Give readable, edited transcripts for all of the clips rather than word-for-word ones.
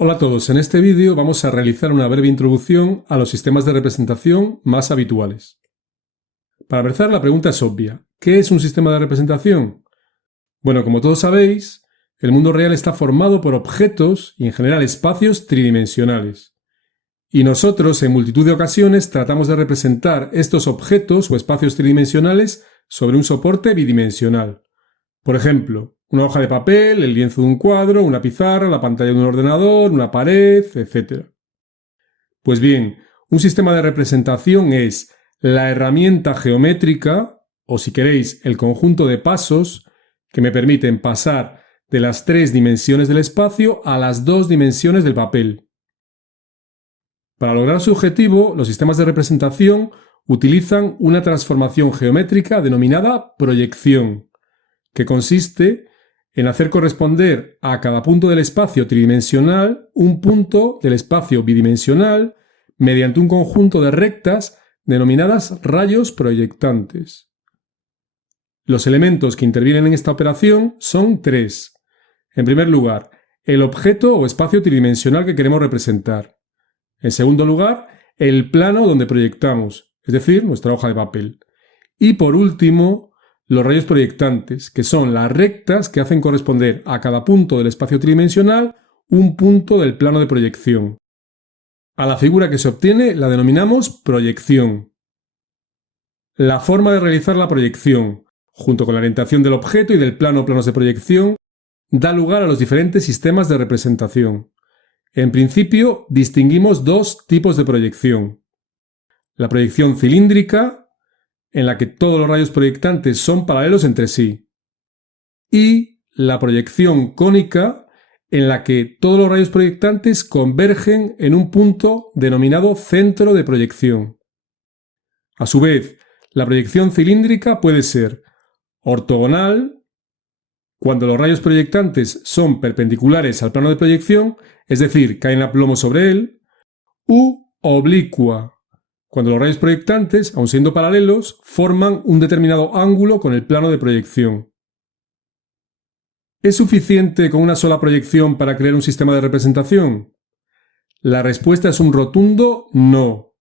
Hola a todos, en este vídeo vamos a realizar una breve introducción a los sistemas de representación más habituales. Para empezar, la pregunta es obvia. ¿Qué es un sistema de representación? Bueno, como todos sabéis, el mundo real está formado por objetos y en general espacios tridimensionales. Y nosotros, en multitud de ocasiones, tratamos de representar estos objetos o espacios tridimensionales sobre un soporte bidimensional. Por ejemplo, una hoja de papel, el lienzo de un cuadro, una pizarra, la pantalla de un ordenador, una pared, etc. Pues bien, un sistema de representación es la herramienta geométrica, o si queréis, el conjunto de pasos que me permiten pasar de las 3 dimensiones del espacio a las 2 dimensiones del papel. Para lograr su objetivo, los sistemas de representación utilizan una transformación geométrica denominada proyección, que consiste en hacer corresponder a cada punto del espacio tridimensional un punto del espacio bidimensional mediante un conjunto de rectas denominadas rayos proyectantes. Los elementos que intervienen en esta operación son 3. En primer lugar, el objeto o espacio tridimensional que queremos representar. En segundo lugar, el plano donde proyectamos, es decir, nuestra hoja de papel. Y por último, los rayos proyectantes, que son las rectas que hacen corresponder a cada punto del espacio tridimensional un punto del plano de proyección. A la figura que se obtiene la denominamos proyección. La forma de realizar la proyección, junto con la orientación del objeto y del plano o planos de proyección, da lugar a los diferentes sistemas de representación. En principio, distinguimos dos tipos de proyección. La proyección cilíndrica, en la que todos los rayos proyectantes son paralelos entre sí, y la proyección cónica, en la que todos los rayos proyectantes convergen en un punto denominado centro de proyección. A su vez, la proyección cilíndrica puede ser ortogonal, cuando los rayos proyectantes son perpendiculares al plano de proyección, es decir, caen a plomo sobre él, u oblicua, cuando los rayos proyectantes, aun siendo paralelos, forman un determinado ángulo con el plano de proyección. ¿Es suficiente con una sola proyección para crear un sistema de representación? La respuesta es un rotundo no.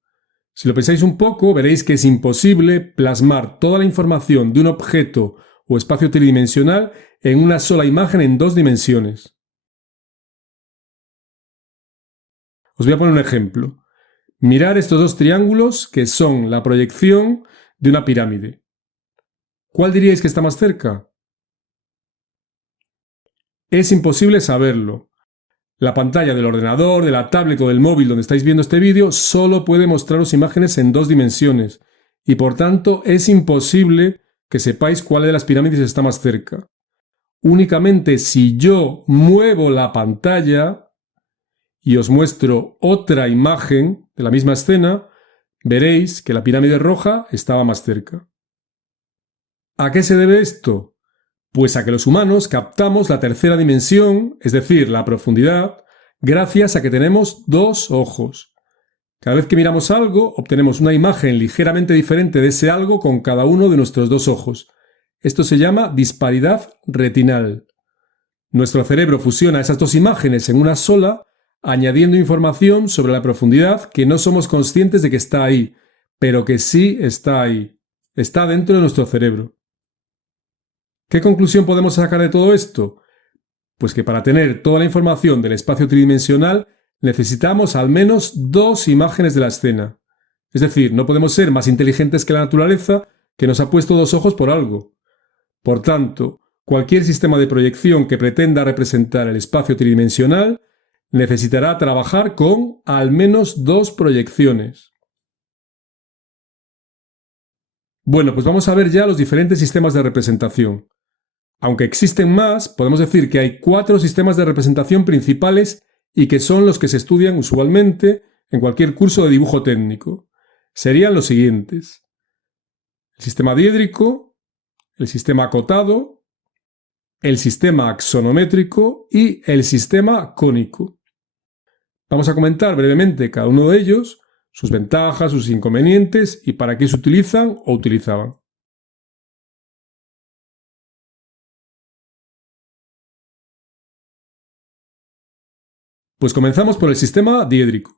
Si lo pensáis un poco, veréis que es imposible plasmar toda la información de un objeto o espacio tridimensional en una sola imagen en 2 dimensiones. Os voy a poner un ejemplo. Mirad estos 2 triángulos que son la proyección de una pirámide. ¿Cuál diríais que está más cerca? Es imposible saberlo. La pantalla del ordenador, de la tablet o del móvil donde estáis viendo este vídeo solo puede mostraros imágenes en 2 dimensiones y por tanto es imposible que sepáis cuál de las pirámides está más cerca. Únicamente si yo muevo la pantalla y os muestro otra imagen de la misma escena, veréis que la pirámide roja estaba más cerca. ¿A qué se debe esto? Pues a que los humanos captamos la tercera dimensión, es decir, la profundidad, gracias a que tenemos 2 ojos. Cada vez que miramos algo, obtenemos una imagen ligeramente diferente de ese algo con cada uno de nuestros 2 ojos. Esto se llama disparidad retinal. Nuestro cerebro fusiona esas 2 imágenes en una sola, añadiendo información sobre la profundidad que no somos conscientes de que está ahí, pero que sí está ahí. Está dentro de nuestro cerebro. ¿Qué conclusión podemos sacar de todo esto? Pues que para tener toda la información del espacio tridimensional necesitamos al menos 2 imágenes de la escena. Es decir, no podemos ser más inteligentes que la naturaleza, que nos ha puesto 2 ojos por algo. Por tanto, cualquier sistema de proyección que pretenda representar el espacio tridimensional necesitará trabajar con al menos 2 proyecciones. Bueno, pues vamos a ver ya los diferentes sistemas de representación. Aunque existen más, podemos decir que hay 4 sistemas de representación principales y que son los que se estudian usualmente en cualquier curso de dibujo técnico. Serían los siguientes: el sistema diédrico, el sistema acotado, el sistema axonométrico y el sistema cónico. Vamos a comentar brevemente cada uno de ellos, sus ventajas, sus inconvenientes y para qué se utilizan o utilizaban. Pues comenzamos por el sistema diédrico.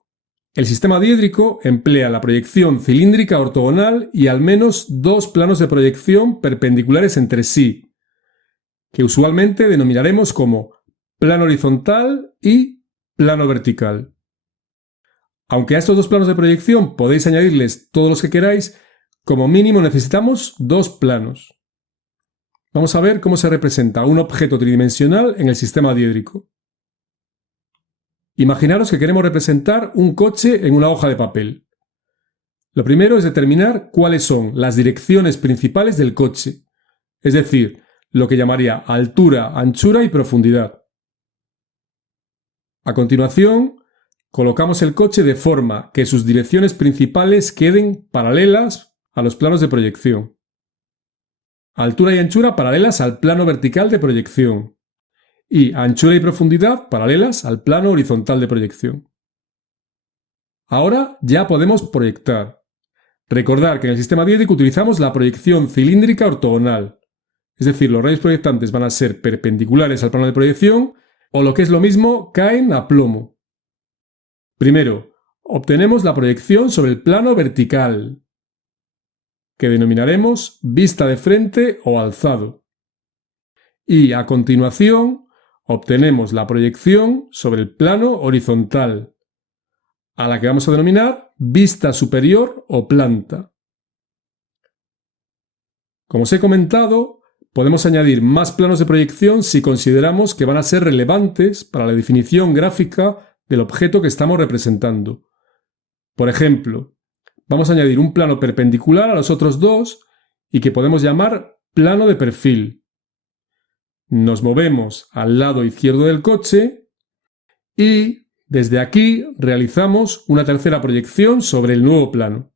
El sistema diédrico emplea la proyección cilíndrica ortogonal y al menos dos planos de proyección perpendiculares entre sí, que usualmente denominaremos como plano horizontal y plano vertical. Aunque a estos dos planos de proyección podéis añadirles todos los que queráis, como mínimo necesitamos dos planos. Vamos a ver cómo se representa un objeto tridimensional en el sistema diédrico. Imaginaros que queremos representar un coche en una hoja de papel. Lo primero es determinar cuáles son las direcciones principales del coche, es decir, lo que llamaría altura, anchura y profundidad. A continuación, colocamos el coche de forma que sus direcciones principales queden paralelas a los planos de proyección. Altura y anchura paralelas al plano vertical de proyección. Y anchura y profundidad paralelas al plano horizontal de proyección. Ahora ya podemos proyectar. Recordar que en el sistema diédrico utilizamos la proyección cilíndrica ortogonal, es decir, los rayos proyectantes van a ser perpendiculares al plano de proyección o lo que es lo mismo, caen a plomo. Primero, obtenemos la proyección sobre el plano vertical, que denominaremos vista de frente o alzado. Y a continuación, obtenemos la proyección sobre el plano horizontal, a la que vamos a denominar vista superior o planta. Como os he comentado, podemos añadir más planos de proyección si consideramos que van a ser relevantes para la definición gráfica del objeto que estamos representando. Por ejemplo, vamos a añadir un plano perpendicular a los otros dos y que podemos llamar plano de perfil. Nos movemos al lado izquierdo del coche y desde aquí realizamos una tercera proyección sobre el nuevo plano.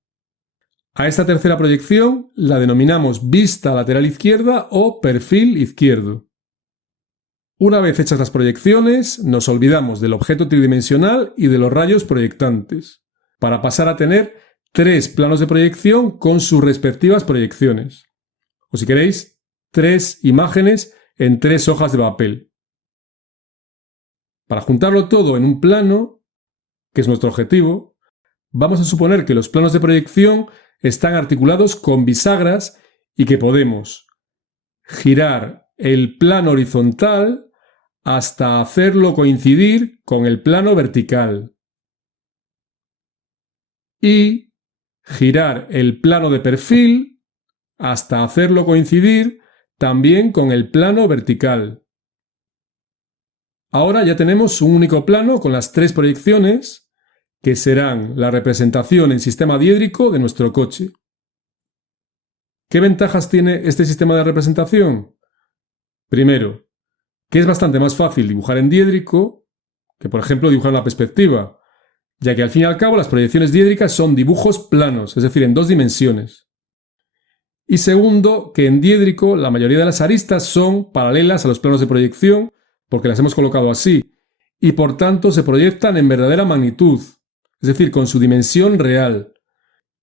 A esta tercera proyección la denominamos vista lateral izquierda o perfil izquierdo. Una vez hechas las proyecciones, nos olvidamos del objeto tridimensional y de los rayos proyectantes, para pasar a tener tres planos de proyección con sus respectivas proyecciones. O si queréis, tres imágenes en tres hojas de papel. Para juntarlo todo en un plano, que es nuestro objetivo, vamos a suponer que los planos de proyección están articulados con bisagras y que podemos girar el plano horizontal hasta hacerlo coincidir con el plano vertical y girar el plano de perfil hasta hacerlo coincidir también con el plano vertical. Ahora ya tenemos un único plano con las tres proyecciones que serán la representación en sistema diédrico de nuestro coche. ¿Qué ventajas tiene este sistema de representación? Primero, que es bastante más fácil dibujar en diédrico que, por ejemplo, dibujar una perspectiva, ya que al fin y al cabo las proyecciones diédricas son dibujos planos, es decir, en dos dimensiones. Y segundo, que en diédrico la mayoría de las aristas son paralelas a los planos de proyección porque las hemos colocado así, y por tanto se proyectan en verdadera magnitud, es decir, con su dimensión real.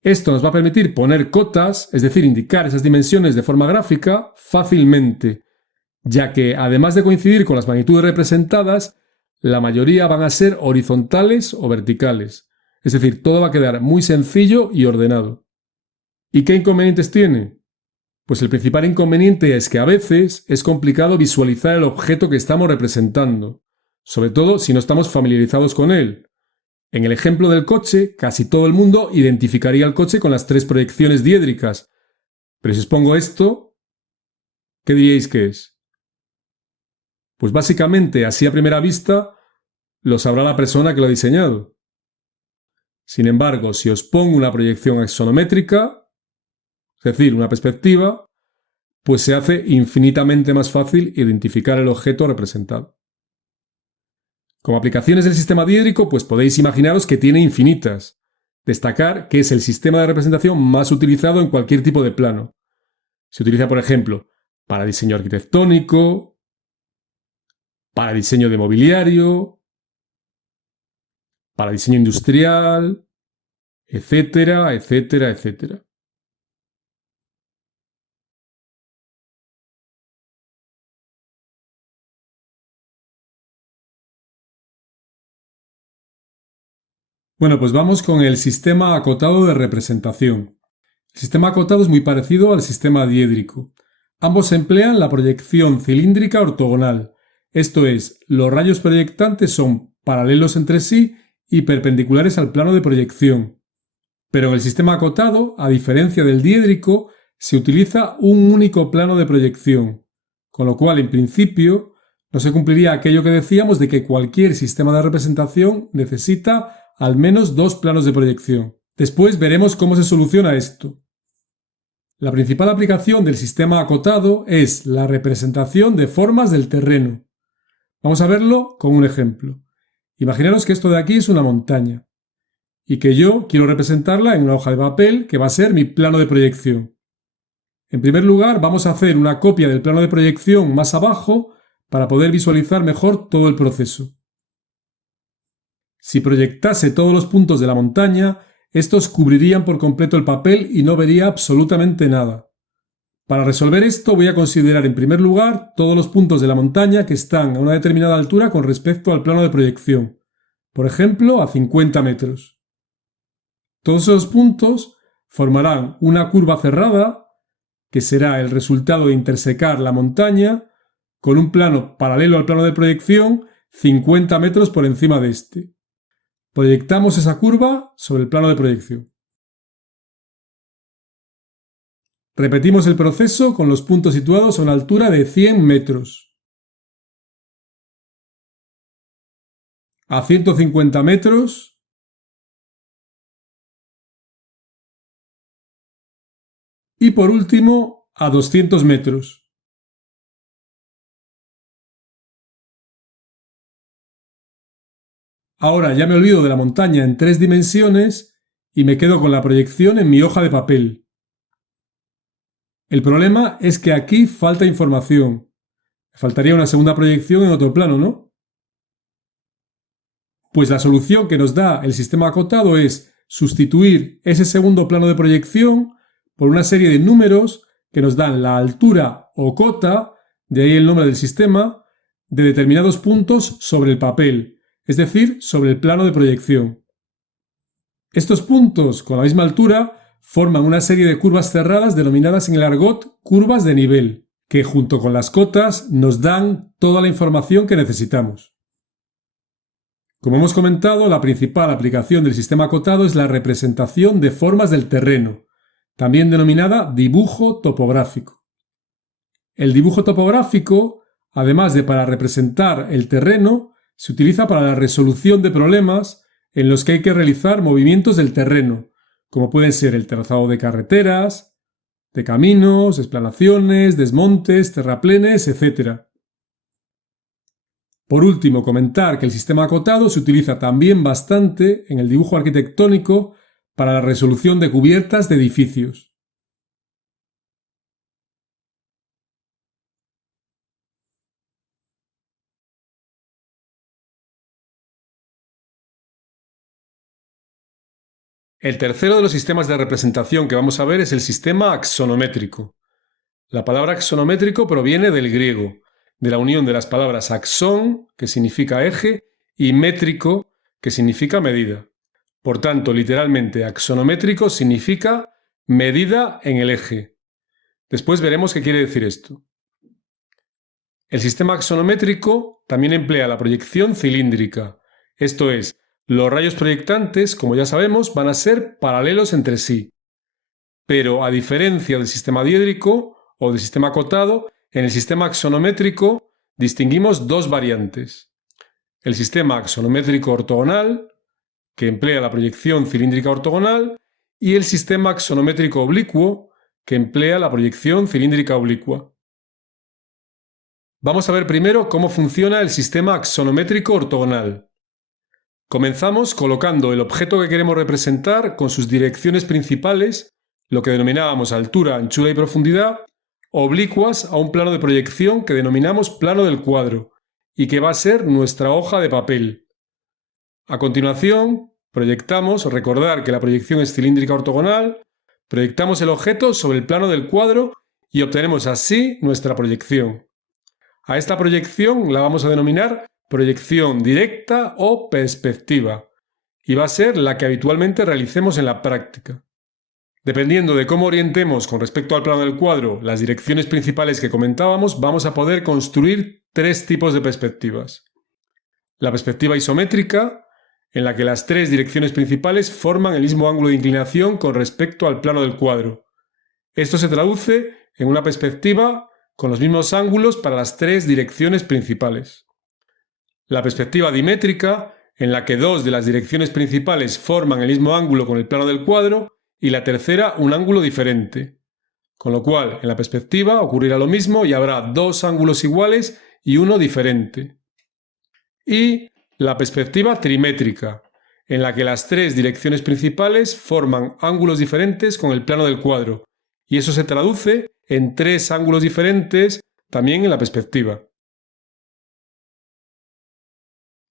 Esto nos va a permitir poner cotas, es decir, indicar esas dimensiones de forma gráfica fácilmente, ya que además de coincidir con las magnitudes representadas, la mayoría van a ser horizontales o verticales. Es decir, todo va a quedar muy sencillo y ordenado. ¿Y qué inconvenientes tiene? Pues el principal inconveniente es que a veces es complicado visualizar el objeto que estamos representando, sobre todo si no estamos familiarizados con él. En el ejemplo del coche, casi todo el mundo identificaría el coche con las tres proyecciones diédricas. Pero si os pongo esto, ¿qué diríais que es? Pues básicamente, así a primera vista, lo sabrá la persona que lo ha diseñado. Sin embargo, si os pongo una proyección axonométrica, es decir, una perspectiva, pues se hace infinitamente más fácil identificar el objeto representado. Como aplicaciones del sistema diédrico, pues podéis imaginaros que tiene infinitas. Destacar que es el sistema de representación más utilizado en cualquier tipo de plano. Se utiliza, por ejemplo, para diseño arquitectónico, para diseño de mobiliario, para diseño industrial, etcétera, etcétera, etcétera. Bueno, pues vamos con el sistema acotado de representación. El sistema acotado es muy parecido al sistema diédrico. Ambos emplean la proyección cilíndrica ortogonal. Esto es, los rayos proyectantes son paralelos entre sí y perpendiculares al plano de proyección. Pero en el sistema acotado, a diferencia del diédrico, se utiliza un único plano de proyección, con lo cual, en principio, no se cumpliría aquello que decíamos de que cualquier sistema de representación necesita al menos dos planos de proyección. Después veremos cómo se soluciona esto. La principal aplicación del sistema acotado es la representación de formas del terreno. Vamos a verlo con un ejemplo. Imaginaros que esto de aquí es una montaña y que yo quiero representarla en una hoja de papel que va a ser mi plano de proyección. En primer lugar, vamos a hacer una copia del plano de proyección más abajo para poder visualizar mejor todo el proceso. Si proyectase todos los puntos de la montaña, estos cubrirían por completo el papel y no vería absolutamente nada. Para resolver esto voy a considerar en primer lugar todos los puntos de la montaña que están a una determinada altura con respecto al plano de proyección, por ejemplo a 50 metros. Todos esos puntos formarán una curva cerrada, que será el resultado de intersecar la montaña con un plano paralelo al plano de proyección 50 metros por encima de este. Proyectamos esa curva sobre el plano de proyección. Repetimos el proceso con los puntos situados a una altura de 100 metros. A 150 metros. Y por último, a 200 metros. Ahora ya me olvido de la montaña en 3 dimensiones y me quedo con la proyección en mi hoja de papel. El problema es que aquí falta información. Faltaría una segunda proyección en otro plano, ¿no? Pues la solución que nos da el sistema acotado es sustituir ese segundo plano de proyección por una serie de números que nos dan la altura o cota, de ahí el nombre del sistema, de determinados puntos sobre el papel, es decir, sobre el plano de proyección. Estos puntos con la misma altura forman una serie de curvas cerradas denominadas en el argot curvas de nivel, que junto con las cotas nos dan toda la información que necesitamos. Como hemos comentado, la principal aplicación del sistema acotado es la representación de formas del terreno, también denominada dibujo topográfico. El dibujo topográfico, además de para representar el terreno, se utiliza para la resolución de problemas en los que hay que realizar movimientos del terreno, como pueden ser el trazado de carreteras, de caminos, explanaciones, desmontes, terraplenes, etc. Por último, comentar que el sistema acotado se utiliza también bastante en el dibujo arquitectónico para la resolución de cubiertas de edificios. El tercero de los sistemas de representación que vamos a ver es el sistema axonométrico. La palabra axonométrico proviene del griego, de la unión de las palabras axón, que significa eje, y métrico, que significa medida. Por tanto, literalmente, axonométrico significa medida en el eje. Después veremos qué quiere decir esto. El sistema axonométrico también emplea la proyección cilíndrica, esto es, los rayos proyectantes, como ya sabemos, van a ser paralelos entre sí. Pero, a diferencia del sistema diédrico o del sistema acotado, en el sistema axonométrico distinguimos dos variantes. El sistema axonométrico ortogonal, que emplea la proyección cilíndrica ortogonal, y el sistema axonométrico oblicuo, que emplea la proyección cilíndrica oblicua. Vamos a ver primero cómo funciona el sistema axonométrico ortogonal. Comenzamos colocando el objeto que queremos representar con sus direcciones principales, lo que denominábamos altura, anchura y profundidad, oblicuas a un plano de proyección que denominamos plano del cuadro y que va a ser nuestra hoja de papel. A continuación, proyectamos, recordar que la proyección es cilíndrica ortogonal, proyectamos el objeto sobre el plano del cuadro y obtenemos así nuestra proyección. A esta proyección la vamos a denominar proyección directa o perspectiva y va a ser la que habitualmente realicemos en la práctica. Dependiendo de cómo orientemos con respecto al plano del cuadro las direcciones principales que comentábamos, vamos a poder construir tres tipos de perspectivas. La perspectiva isométrica, en la que las tres direcciones principales forman el mismo ángulo de inclinación con respecto al plano del cuadro. Esto se traduce en una perspectiva con los mismos ángulos para las tres direcciones principales. La perspectiva dimétrica, en la que dos de las direcciones principales forman el mismo ángulo con el plano del cuadro y la tercera un ángulo diferente. Con lo cual, en la perspectiva ocurrirá lo mismo y habrá dos ángulos iguales y uno diferente. Y la perspectiva trimétrica, en la que las tres direcciones principales forman ángulos diferentes con el plano del cuadro, y eso se traduce en tres ángulos diferentes también en la perspectiva.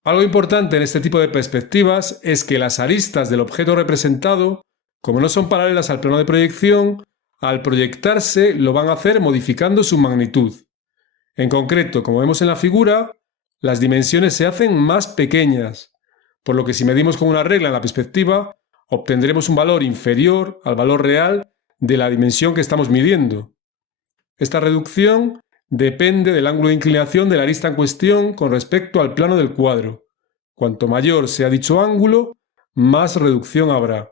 Algo importante en este tipo de perspectivas es que las aristas del objeto representado, como no son paralelas al plano de proyección, al proyectarse lo van a hacer modificando su magnitud. En concreto, como vemos en la figura, las dimensiones se hacen más pequeñas, por lo que si medimos con una regla en la perspectiva, obtendremos un valor inferior al valor real de la dimensión que estamos midiendo. Esta reducción depende del ángulo de inclinación de la arista en cuestión con respecto al plano del cuadro. Cuanto mayor sea dicho ángulo, más reducción habrá.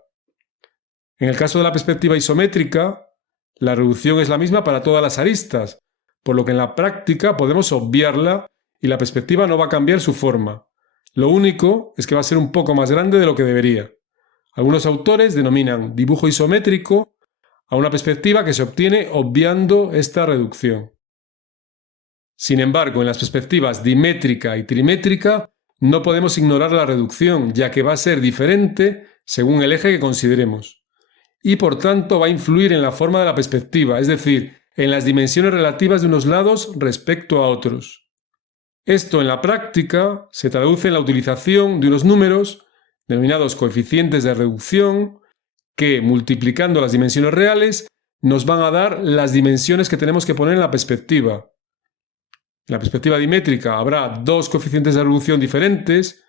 En el caso de la perspectiva isométrica, la reducción es la misma para todas las aristas, por lo que en la práctica podemos obviarla y la perspectiva no va a cambiar su forma. Lo único es que va a ser un poco más grande de lo que debería. Algunos autores denominan dibujo isométrico a una perspectiva que se obtiene obviando esta reducción. Sin embargo, en las perspectivas dimétrica y trimétrica no podemos ignorar la reducción, ya que va a ser diferente según el eje que consideremos. Y por tanto va a influir en la forma de la perspectiva, es decir, en las dimensiones relativas de unos lados respecto a otros. Esto en la práctica se traduce en la utilización de unos números, denominados coeficientes de reducción, que, multiplicando las dimensiones reales, nos van a dar las dimensiones que tenemos que poner en la perspectiva. En la perspectiva dimétrica habrá dos coeficientes de reducción diferentes,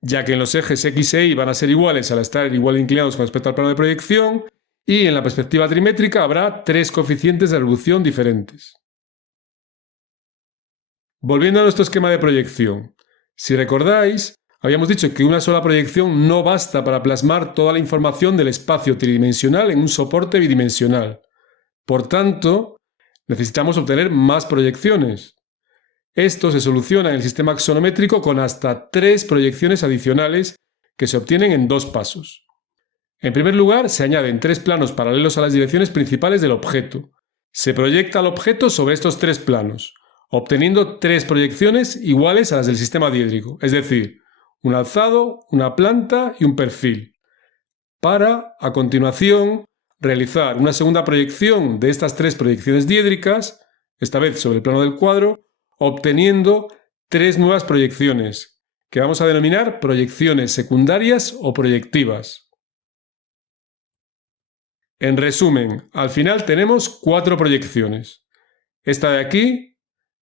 ya que en los ejes X e Y van a ser iguales al estar igual inclinados con respecto al plano de proyección, y en la perspectiva trimétrica habrá tres coeficientes de reducción diferentes. Volviendo a nuestro esquema de proyección, si recordáis, habíamos dicho que una sola proyección no basta para plasmar toda la información del espacio tridimensional en un soporte bidimensional. Por tanto, necesitamos obtener más proyecciones. Esto se soluciona en el sistema axonométrico con hasta 3 proyecciones adicionales que se obtienen en 2 pasos. En primer lugar, se añaden 3 planos paralelos a las direcciones principales del objeto. Se proyecta el objeto sobre estos 3 planos, obteniendo 3 proyecciones iguales a las del sistema diédrico, es decir, un alzado, una planta y un perfil, para, a continuación, realizar una segunda proyección de estas 3 proyecciones diédricas, esta vez sobre el plano del cuadro, obteniendo 3 nuevas proyecciones, que vamos a denominar proyecciones secundarias o proyectivas. En resumen, al final tenemos 4 proyecciones. Esta de aquí,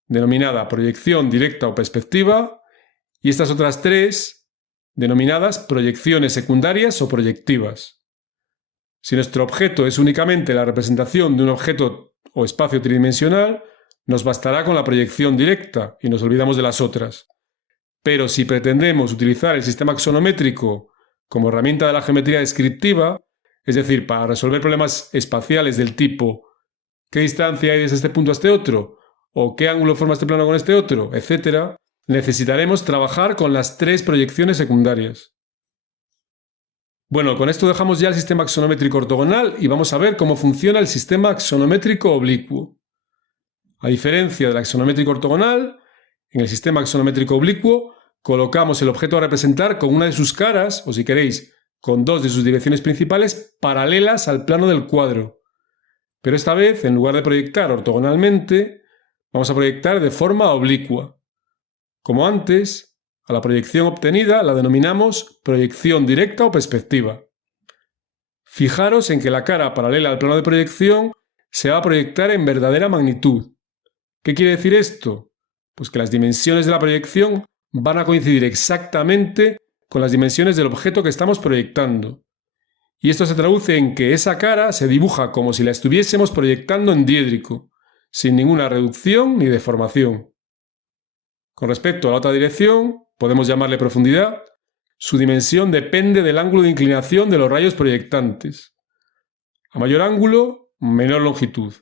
denominada proyección directa o perspectiva, y estas otras 3, denominadas proyecciones secundarias o proyectivas. Si nuestro objeto es únicamente la representación de un objeto o espacio tridimensional, nos bastará con la proyección directa y nos olvidamos de las otras. Pero si pretendemos utilizar el sistema axonométrico como herramienta de la geometría descriptiva, es decir, para resolver problemas espaciales del tipo ¿qué distancia hay desde este punto a este otro? ¿O qué ángulo forma este plano con este otro? Etcétera, necesitaremos trabajar con las 3 proyecciones secundarias. Bueno, con esto dejamos ya el sistema axonométrico ortogonal y vamos a ver cómo funciona el sistema axonométrico oblicuo. A diferencia del axonométrico ortogonal, en el sistema axonométrico oblicuo colocamos el objeto a representar con una de sus caras, o si queréis, con 2 de sus direcciones principales paralelas al plano del cuadro. Pero esta vez, en lugar de proyectar ortogonalmente, vamos a proyectar de forma oblicua. Como antes, a la proyección obtenida la denominamos proyección directa o perspectiva. Fijaros en que la cara paralela al plano de proyección se va a proyectar en verdadera magnitud. ¿Qué quiere decir esto? Pues que las dimensiones de la proyección van a coincidir exactamente con las dimensiones del objeto que estamos proyectando. Y esto se traduce en que esa cara se dibuja como si la estuviésemos proyectando en diédrico, sin ninguna reducción ni deformación. Con respecto a la otra dirección, podemos llamarle profundidad, su dimensión depende del ángulo de inclinación de los rayos proyectantes. A mayor ángulo, menor longitud.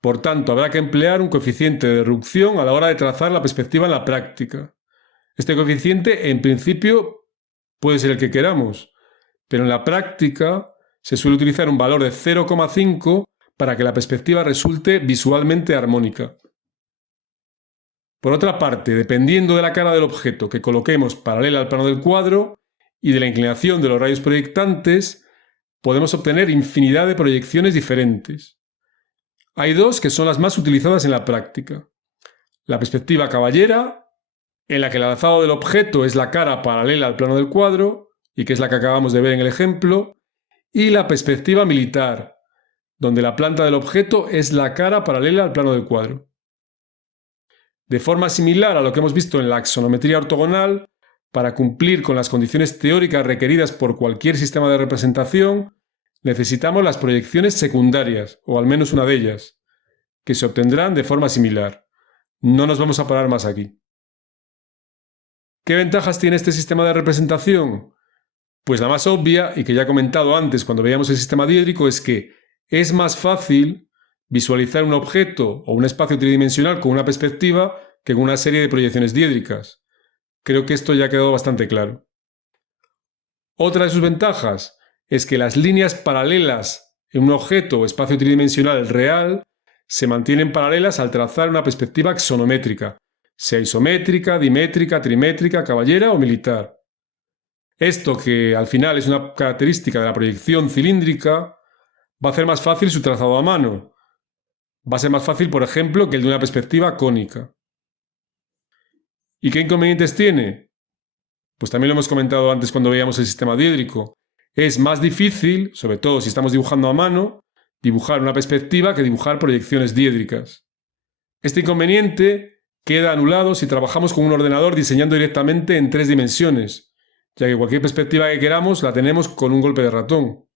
Por tanto, habrá que emplear un coeficiente de reducción a la hora de trazar la perspectiva en la práctica. Este coeficiente, en principio, puede ser el que queramos, pero en la práctica se suele utilizar un valor de 0,5 para que la perspectiva resulte visualmente armónica. Por otra parte, dependiendo de la cara del objeto que coloquemos paralela al plano del cuadro y de la inclinación de los rayos proyectantes, podemos obtener infinidad de proyecciones diferentes. Hay dos que son las más utilizadas en la práctica. La perspectiva caballera, en la que el alzado del objeto es la cara paralela al plano del cuadro, y que es la que acabamos de ver en el ejemplo, y la perspectiva militar, donde la planta del objeto es la cara paralela al plano del cuadro. De forma similar a lo que hemos visto en la axonometría ortogonal, para cumplir con las condiciones teóricas requeridas por cualquier sistema de representación, necesitamos las proyecciones secundarias, o al menos una de ellas, que se obtendrán de forma similar. No nos vamos a parar más aquí. ¿Qué ventajas tiene este sistema de representación? Pues la más obvia, y que ya he comentado antes cuando veíamos el sistema diédrico, es que es más fácil visualizar un objeto o un espacio tridimensional con una perspectiva que con una serie de proyecciones diédricas. Creo que esto ya ha quedado bastante claro. Otra de sus ventajas es que las líneas paralelas en un objeto o espacio tridimensional real se mantienen paralelas al trazar una perspectiva axonométrica, sea isométrica, dimétrica, trimétrica, caballera o militar. Esto, que al final es una característica de la proyección cilíndrica, va a hacer más fácil su trazado a mano. Va a ser más fácil, por ejemplo, que el de una perspectiva cónica. ¿Y qué inconvenientes tiene? Pues también lo hemos comentado antes cuando veíamos el sistema diédrico. Es más difícil, sobre todo si estamos dibujando a mano, dibujar una perspectiva que dibujar proyecciones diédricas. Este inconveniente queda anulado si trabajamos con un ordenador diseñando directamente en 3 dimensiones, ya que cualquier perspectiva que queramos la tenemos con un golpe de ratón.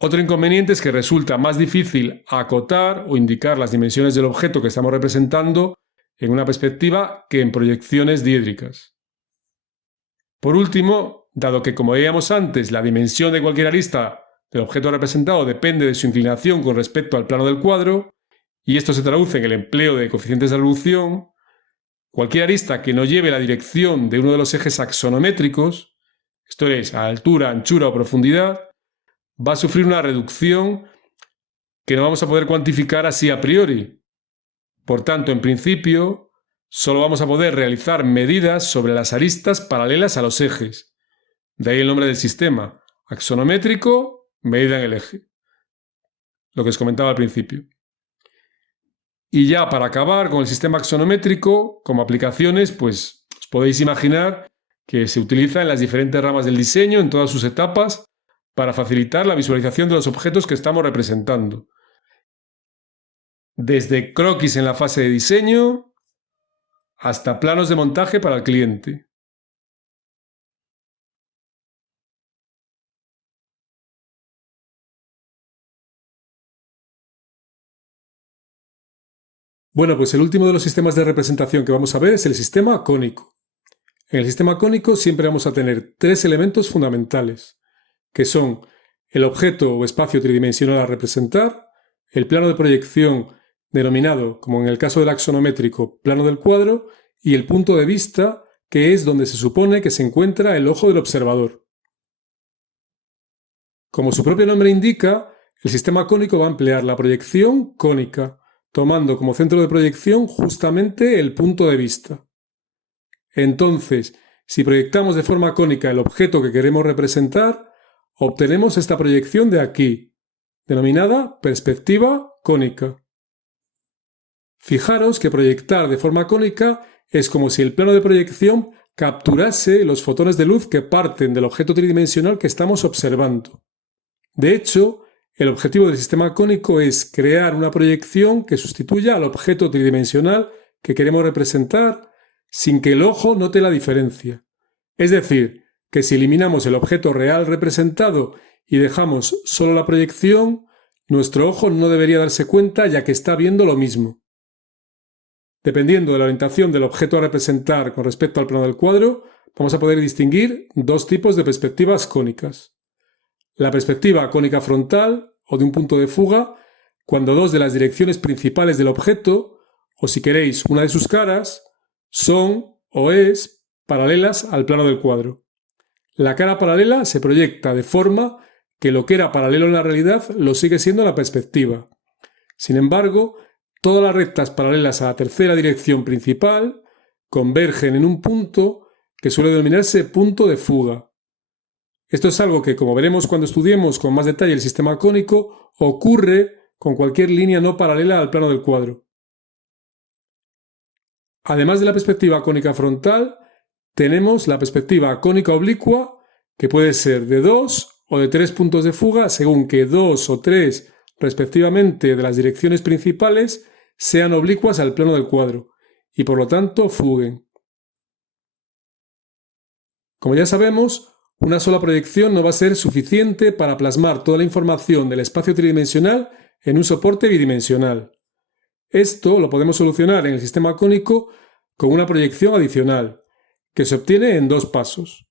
Otro inconveniente es que resulta más difícil acotar o indicar las dimensiones del objeto que estamos representando en una perspectiva que en proyecciones diédricas. Por último, dado que, como veíamos antes, la dimensión de cualquier arista del objeto representado depende de su inclinación con respecto al plano del cuadro, y esto se traduce en el empleo de coeficientes de reducción, cualquier arista que no lleve la dirección de uno de los ejes axonométricos, esto es, a altura, anchura o profundidad, va a sufrir una reducción que no vamos a poder cuantificar así a priori. Por tanto, en principio, solo vamos a poder realizar medidas sobre las aristas paralelas a los ejes. De ahí el nombre del sistema, axonométrico, medida en el eje. Lo que os comentaba al principio. Y ya para acabar con el sistema axonométrico, como aplicaciones, pues os podéis imaginar que se utiliza en las diferentes ramas del diseño, en todas sus etapas, para facilitar la visualización de los objetos que estamos representando. Desde croquis en la fase de diseño hasta planos de montaje para el cliente. Bueno, pues el último de los sistemas de representación que vamos a ver es el sistema cónico. En el sistema cónico siempre vamos a tener 3 elementos fundamentales, que son el objeto o espacio tridimensional a representar, el plano de proyección denominado, como en el caso del axonométrico, plano del cuadro, y el punto de vista, que es donde se supone que se encuentra el ojo del observador. Como su propio nombre indica, el sistema cónico va a emplear la proyección cónica, tomando como centro de proyección justamente el punto de vista. Entonces, si proyectamos de forma cónica el objeto que queremos representar, obtenemos esta proyección de aquí, denominada perspectiva cónica. Fijaros que proyectar de forma cónica es como si el plano de proyección capturase los fotones de luz que parten del objeto tridimensional que estamos observando. De hecho, el objetivo del sistema cónico es crear una proyección que sustituya al objeto tridimensional que queremos representar sin que el ojo note la diferencia. Es decir, que si eliminamos el objeto real representado y dejamos solo la proyección, nuestro ojo no debería darse cuenta ya que está viendo lo mismo. Dependiendo de la orientación del objeto a representar con respecto al plano del cuadro, vamos a poder distinguir dos tipos de perspectivas cónicas. La perspectiva cónica frontal, o de un punto de fuga, cuando dos de las direcciones principales del objeto, o si queréis una de sus caras, son o es paralelas al plano del cuadro. La cara paralela se proyecta de forma que lo que era paralelo en la realidad lo sigue siendo en la perspectiva. Sin embargo, todas las rectas paralelas a la tercera dirección principal convergen en un punto que suele denominarse punto de fuga. Esto es algo que, como veremos cuando estudiemos con más detalle el sistema cónico, ocurre con cualquier línea no paralela al plano del cuadro. Además de la perspectiva cónica frontal, tenemos la perspectiva cónica oblicua, que puede ser de 2 o de 3 puntos de fuga, según que 2 o 3 respectivamente de las direcciones principales sean oblicuas al plano del cuadro, y por lo tanto fuguen. Como ya sabemos, una sola proyección no va a ser suficiente para plasmar toda la información del espacio tridimensional en un soporte bidimensional. Esto lo podemos solucionar en el sistema cónico con una proyección adicional, que se obtiene en dos pasos.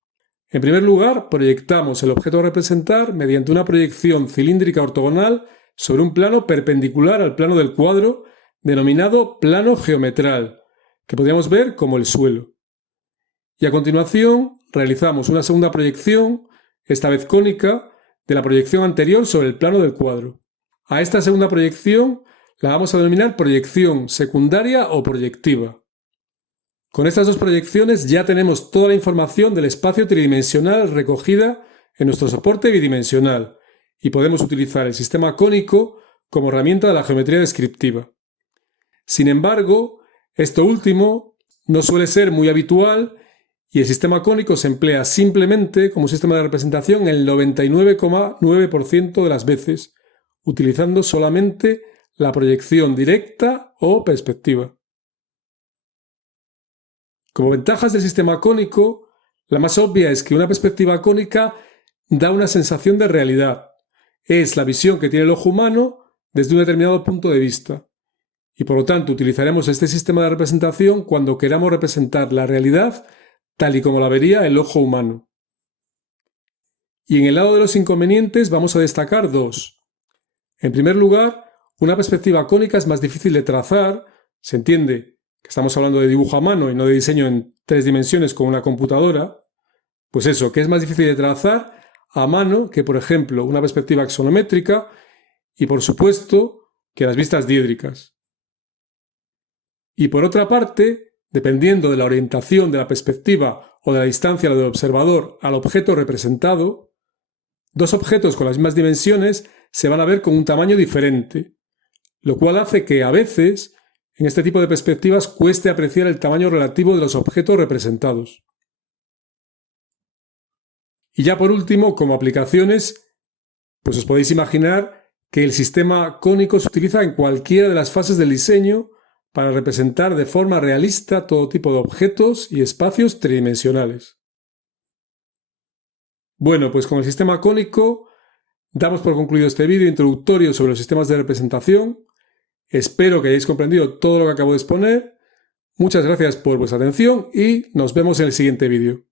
En primer lugar, proyectamos el objeto a representar mediante una proyección cilíndrica ortogonal sobre un plano perpendicular al plano del cuadro, denominado plano geometral, que podríamos ver como el suelo. Y a continuación, realizamos una segunda proyección, esta vez cónica, de la proyección anterior sobre el plano del cuadro. A esta segunda proyección la vamos a denominar proyección secundaria o proyectiva. Con estas dos proyecciones ya tenemos toda la información del espacio tridimensional recogida en nuestro soporte bidimensional y podemos utilizar el sistema cónico como herramienta de la geometría descriptiva. Sin embargo, esto último no suele ser muy habitual y el sistema cónico se emplea simplemente como sistema de representación el 99,9% de las veces, utilizando solamente la proyección directa o perspectiva. Como ventajas del sistema cónico, la más obvia es que una perspectiva cónica da una sensación de realidad. Es la visión que tiene el ojo humano desde un determinado punto de vista. Y por lo tanto utilizaremos este sistema de representación cuando queramos representar la realidad tal y como la vería el ojo humano. Y en el lado de los inconvenientes vamos a destacar dos. En primer lugar, una perspectiva cónica es más difícil de trazar, se entiende que estamos hablando de dibujo a mano y no de diseño en 3 dimensiones con una computadora, pues eso, que es más difícil de trazar a mano que, por ejemplo, una perspectiva axonométrica y, por supuesto, que las vistas diédricas. Y por otra parte, dependiendo de la orientación de la perspectiva o de la distancia del observador al objeto representado, dos objetos con las mismas dimensiones se van a ver con un tamaño diferente, lo cual hace que a veces en este tipo de perspectivas cueste apreciar el tamaño relativo de los objetos representados. Y ya por último, como aplicaciones, pues os podéis imaginar que el sistema cónico se utiliza en cualquiera de las fases del diseño para representar de forma realista todo tipo de objetos y espacios tridimensionales. Bueno, pues con el sistema cónico damos por concluido este vídeo introductorio sobre los sistemas de representación. Espero que hayáis comprendido todo lo que acabo de exponer. Muchas gracias por vuestra atención y nos vemos en el siguiente vídeo.